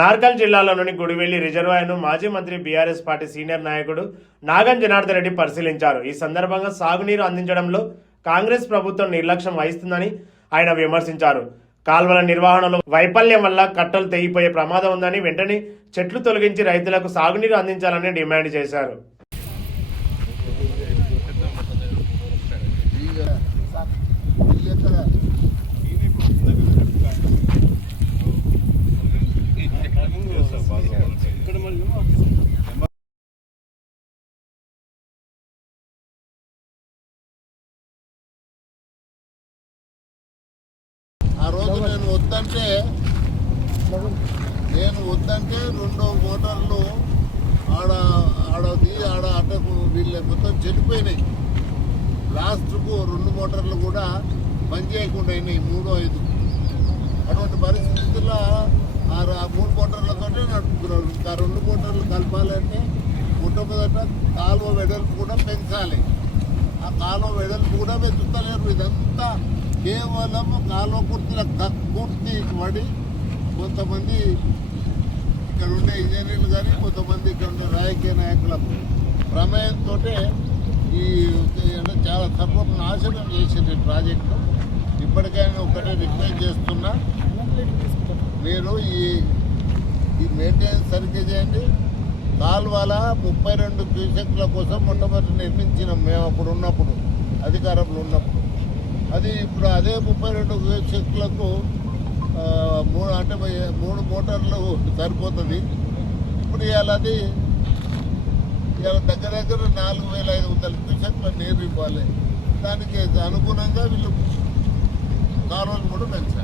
నార్కల్ జిల్లాలోని గుడివెల్లి రిజర్వాయర్ను మాజీ మంత్రి బీఆర్ఎస్ పార్టీ సీనియర్ నాయకుడు నాగం జనార్దన్ రెడ్డి పరిశీలించారు. ఈ సందర్భంగా సాగునీరు అందించడంలో కాంగ్రెస్ ప్రభుత్వం నిర్లక్ష్యం వహిస్తుందని ఆయన విమర్శించారు. కాల్వల నిర్వహణలో వైఫల్యం వల్ల కట్టలు తెగిపోయే ప్రమాదం ఉందని, వెంటనే చెట్లు తొలగించి రైతులకు సాగునీరు అందించాలని డిమాండ్ చేశారు. ఆ రోజు నేను వద్దంటే రెండు మోటార్లు ఆడ అటకు వీళ్ళ మొత్తం చెడిపోయినాయి. లాస్ట్కు రెండు మోటార్లు కూడా పని చేయకుండా అయినాయి, 3-5. అటువంటి పరిస్థితుల్లో ఆ 3 మోటార్లతో నడుపుతున్నారు. ఇంకా 2 మోటార్లు కలపాలంటే మొట్టమొదట కాలువ వెడల్పు కూడా పెంచాలి. ఆ కాలువ వెడల్పు కూడా పెంచుతలేరు. ఇదంతా కేవలం కాలువ పూర్తి పడి కొంతమంది ఇక్కడ ఉండే ఇంజనీర్లు కానీ కొంతమంది ఇక్కడ ఉండే రాజకీయ నాయకుల ప్రమేయంతో ఈ చాలా సర్వనాశనం చేసింది ప్రాజెక్టు. ఇప్పటికైనా ఒకటే రిక్వెస్ట్ చేస్తున్నా, మీరు ఈ మెయింటెనెన్స్ సరిగ్గా చేయండి. కాలువల 32 క్యూసెక్ల కోసం మొట్టమొదటి నిర్మించినాం మేము ఉన్నప్పుడు అధికారంలో ఉన్నప్పుడు. అది ఇప్పుడు అదే 32 క్యూసెక్లకు 3 మోటార్లు సరిపోతుంది. ఇప్పుడు ఇవాళ దగ్గర 4500 క్యూసెక్ల నీరు ఇవ్వాలి. దానికి అనుగుణంగా వీళ్ళు కాలువలు కూడా పెంచాలి.